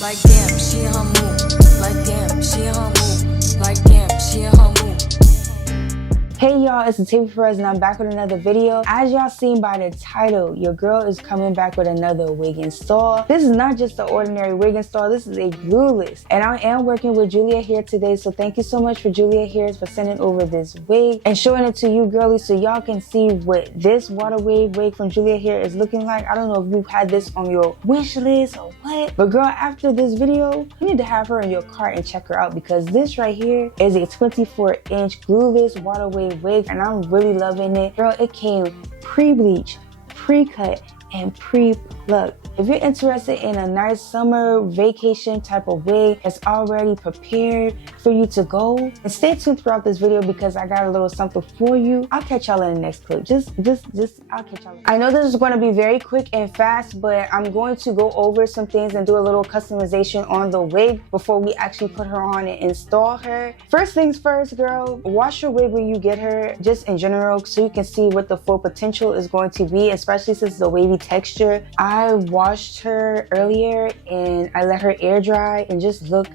Like damn, she in her mood. Like damn, she in her mood. Like damn, she in her mood. Hey y'all, it's the TV Perez and I'm back with another video. As y'all seen by the title, your girl is coming back with another wig install. This is not just an ordinary wig install, this is a glueless. And I am working with Julia here today, so thank you so much for Julia here for sending over this wig and showing it to you girlies so y'all can see what this water wig from Julia here is looking like. I don't know if you've had this on your wish list or what, but girl, after this video, you need to have her in your cart and check her out because this right here is a 24-inch glueless water wig and I'm really loving it. Girl, it came pre-bleach, pre-cut, and pre-plucked. If you're interested in a nice summer vacation type of wig that's already prepared for you to go, and stay tuned throughout this video because I got a little something for you. I'll catch y'all in the next clip. I'll catch y'all. I know this is going to be very quick and fast, but I'm going to go over some things and do a little customization on the wig before we actually put her on and install her. First things first, girl, wash your wig when you get her, just in general, so you can see what the full potential is going to be, especially since it's a wavy texture. I washed her earlier and I let her air dry and just look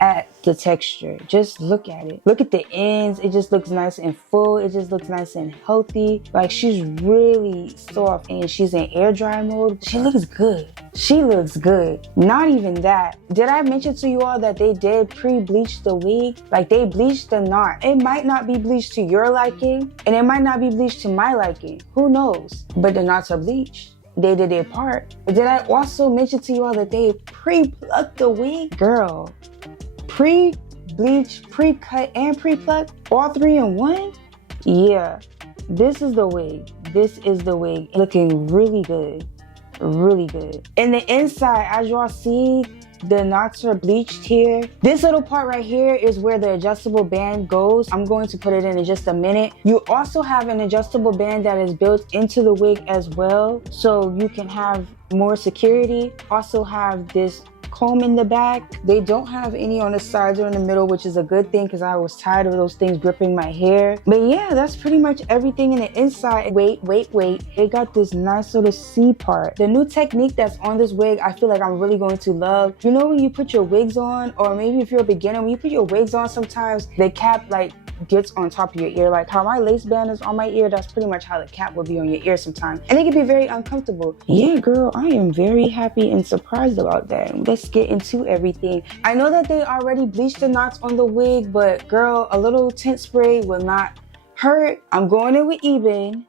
at the texture. Just look at it. Look at the ends. It just looks nice and full. It just looks nice and healthy. Like she's really soft and she's in air dry mode. She looks good. She looks good. Not even that. Did I mention to you all that they did pre-bleach the wig? Like they bleached the knot. It might not be bleached to your liking and it might not be bleached to my liking. Who knows? But the knots are bleached. They did their part. Did I also mention to you all that they pre-plucked the wig? Girl, pre-bleach, pre-cut, and pre-plucked, all three in one? Yeah, this is the wig. This is the wig. Looking really good. Really good. In the inside, as y'all see, the knots are bleached here. This little part right here is where the adjustable band goes. I'm going to put it in just a minute. You also have an adjustable band that is built into the wig as well, so you can have more security. Also have this comb in the back. They don't have any on the sides or in the middle, which is a good thing because I was tired of those things gripping my hair. But yeah, that's pretty much everything in the inside. Wait. It got this nice little C part. The new technique that's on this wig, I feel like I'm really going to love. You know when you put your wigs on, or maybe if you're a beginner, when you put your wigs on, sometimes the cap like gets on top of your ear. Like how my lace band is on my ear, that's pretty much how the cap will be on your ear sometimes. And it can be very uncomfortable. Yeah, girl, I am very happy and surprised about that. Let's get into everything. I know that they already bleached the knots on the wig, but girl, a little tint spray will not hurt. I'm going in with Eben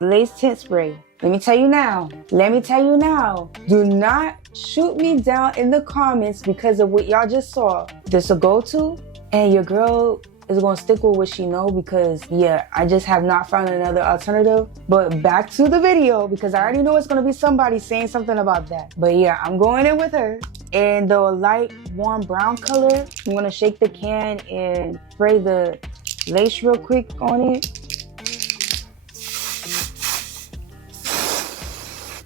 lace tint spray. Let me tell you now, do not shoot me down in the comments because of what y'all just saw. This a go-to and your girl is gonna stick with what she know because yeah, I just have not found another alternative. But back to the video because I already know it's gonna be somebody saying something about that. But yeah, I'm going in with her. And the light warm brown color, I'm gonna shake the can and spray the lace real quick on it.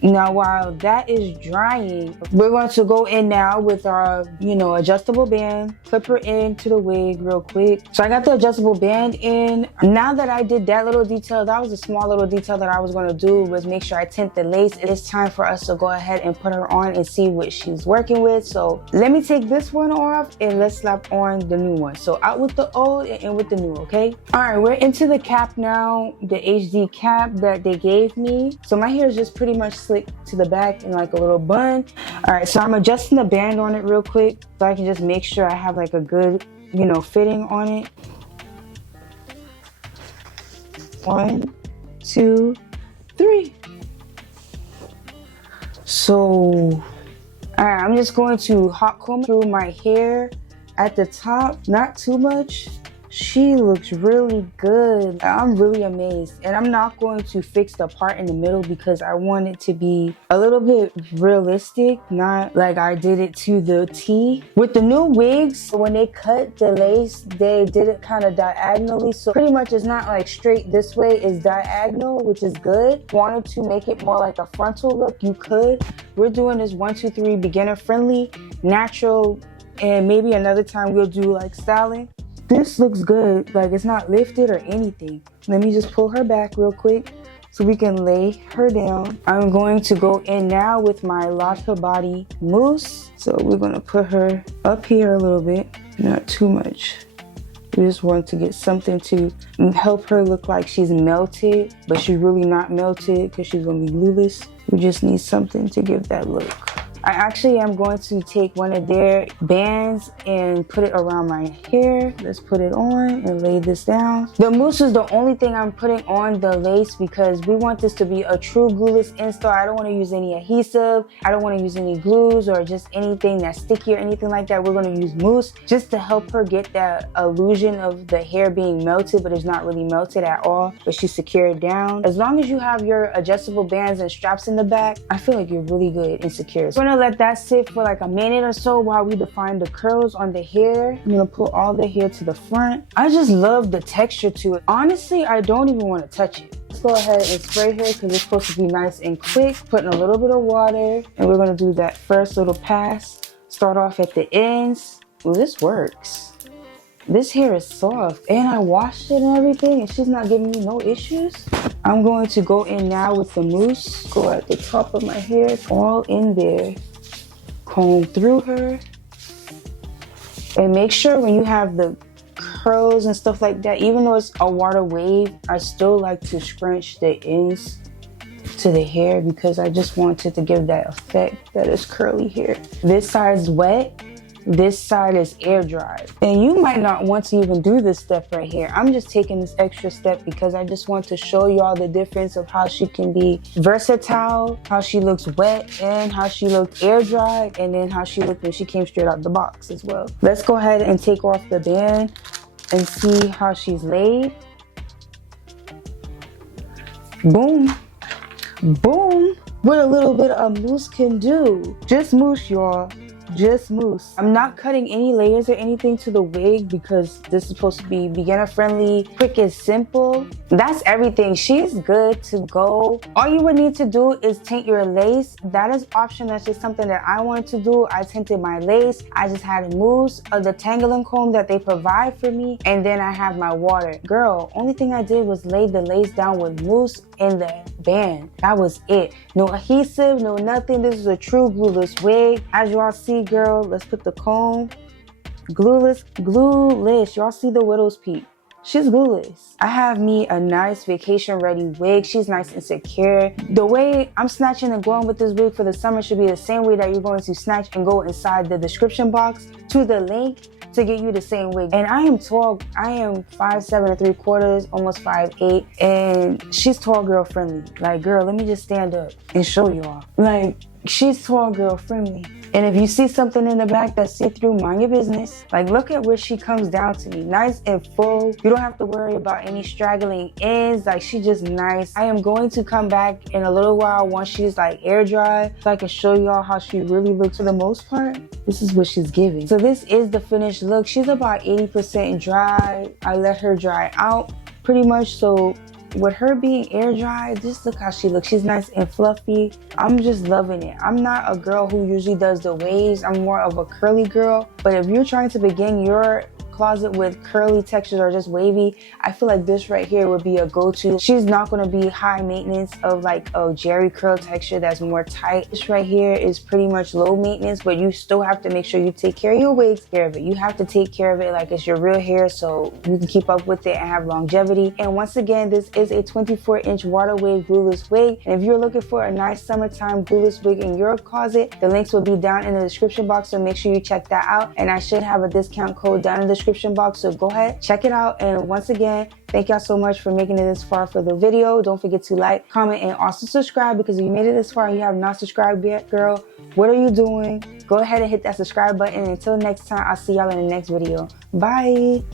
Now, while that is drying, we're going to go in now with our, adjustable band, clip her into the wig real quick. So I got the adjustable band in. Now that I did that little detail, that was a small little detail that I was going to do was make sure I tint the lace. It's time for us to go ahead and put her on and see what she's working with. So let me take this one off and let's slap on the new one. So out with the old and in with the new, okay? All right, we're into the cap now, the HD cap that they gave me. So my hair is just pretty much slick to the back in like a little bun. All right, so I'm adjusting the band on it real quick so I can just make sure I have like a good, fitting on it. 1, 2, 3. So, all right, I'm just going to hot comb through my hair at the top, not too much. She looks really good. I'm really amazed. And I'm not going to fix the part in the middle because I want it to be a little bit realistic, not like I did it to the T. With the new wigs, when they cut the lace, they did it kind of diagonally. So pretty much it's not like straight this way, it's diagonal, which is good. Wanted to make it more like a frontal look, you could. We're doing this 1, 2, 3 beginner friendly, natural, and maybe another time we'll do like styling. This looks good, like it's not lifted or anything. Let me just pull her back real quick so we can lay her down. I'm going to go in now with my Lock Her Body mousse. So we're gonna put her up here a little bit, not too much. We just want to get something to help her look like she's melted, but she's really not melted because she's gonna be glueless. We just need something to give that look. I actually am going to take one of their bands and put it around my hair. Let's put it on and lay this down. The mousse is the only thing I'm putting on the lace because we want this to be a true glueless install. I don't want to use any adhesive. I don't want to use any glues or just anything that's sticky or anything like that. We're going to use mousse just to help her get that illusion of the hair being melted, but it's not really melted at all, but she's secured down. As long as you have your adjustable bands and straps in the back, I feel like you're really good and secure. So we're gonna let that sit for like a minute or so while we define the curls on the hair. I'm gonna put all the hair to the front. I just love the texture to it. Honestly, I don't even want to touch it. Let's go ahead and spray her because it's supposed to be nice and quick. Putting a little bit of water, and we're gonna do that first little pass. Start off at the ends. Well, this works. This hair is soft and I washed it and everything and she's not giving me no issues. I'm going to go in now with the mousse. Go at the top of my hair, all in there. Comb through her. And make sure when you have the curls and stuff like that, even though it's a water wave, I still like to scrunch the ends to the hair because I just wanted to give that effect that is curly hair. This side's wet. This side is air dried. And you might not want to even do this step right here. I'm just taking this extra step because I just want to show y'all the difference of how she can be versatile, how she looks wet, and how she looked air dried, and then how she looked when she came straight out the box as well. Let's go ahead and take off the band and see how she's laid. Boom. Boom. What a little bit of mousse can do. Just mousse, y'all. Just mousse. I'm not cutting any layers or anything to the wig because this is supposed to be beginner friendly, quick and simple. That's everything. She's good to go. All you would need to do is tint your lace. That is option. That's just something that I wanted to do. I tinted my lace. I just had a mousse of the tangling comb that they provide for me, and then I have my water. Girl, only thing I did was lay the lace down with mousse and the band. That was it. No adhesive, no nothing. This is a true glueless wig. As you all see, girl, let's put the comb. Glueless. Y'all see the widow's peak. She's glueless. I have me a nice vacation ready wig. She's nice and secure. The way I'm snatching and going with this wig for the summer should be the same way that you're going to snatch and go inside the description box to the link to get you the same wig. And I am tall. I am 5'7" and 3/4, almost 5'8", and she's tall girl friendly. Like, girl, let me just stand up and show y'all. Like, she's tall girl friendly. And if you see something in the back that's see-through, mind your business. Like, look at where she comes down to me. Nice and full. You don't have to worry about any straggling ends. Like, she's just nice. I am going to come back in a little while once she's like air dry so I can show y'all how she really looks for the most part. This is what she's giving. So this is the finished look. She's about 80% dry. I let her dry out pretty much. So with her being air dried, just look how she looks. She's nice and fluffy. I'm just loving it. I'm not a girl who usually does the waves. I'm more of a curly girl. But if you're trying to begin your closet with curly textures or just wavy, I feel like this right here would be a go-to. She's not going to be high maintenance of like a jerry curl texture that's more tight. This right here is pretty much low maintenance, but you still have to make sure you take care of your wigs. You have to take care of it like it's your real hair so you can keep up with it and have longevity. And once again, this is a 24-inch water wave glueless wig. And if you're looking for a nice summertime glueless wig in your closet, the links will be down in the description box, so make sure you check that out. And I should have a discount code down in the description box, so go ahead, check it out. And once again, thank y'all so much for making it this far for the video. Don't forget to like, comment, and also subscribe, because if you made it this far and you have not subscribed yet, girl, what are you doing? Go ahead and hit that subscribe button. Until next time, I'll see y'all in the next video. Bye.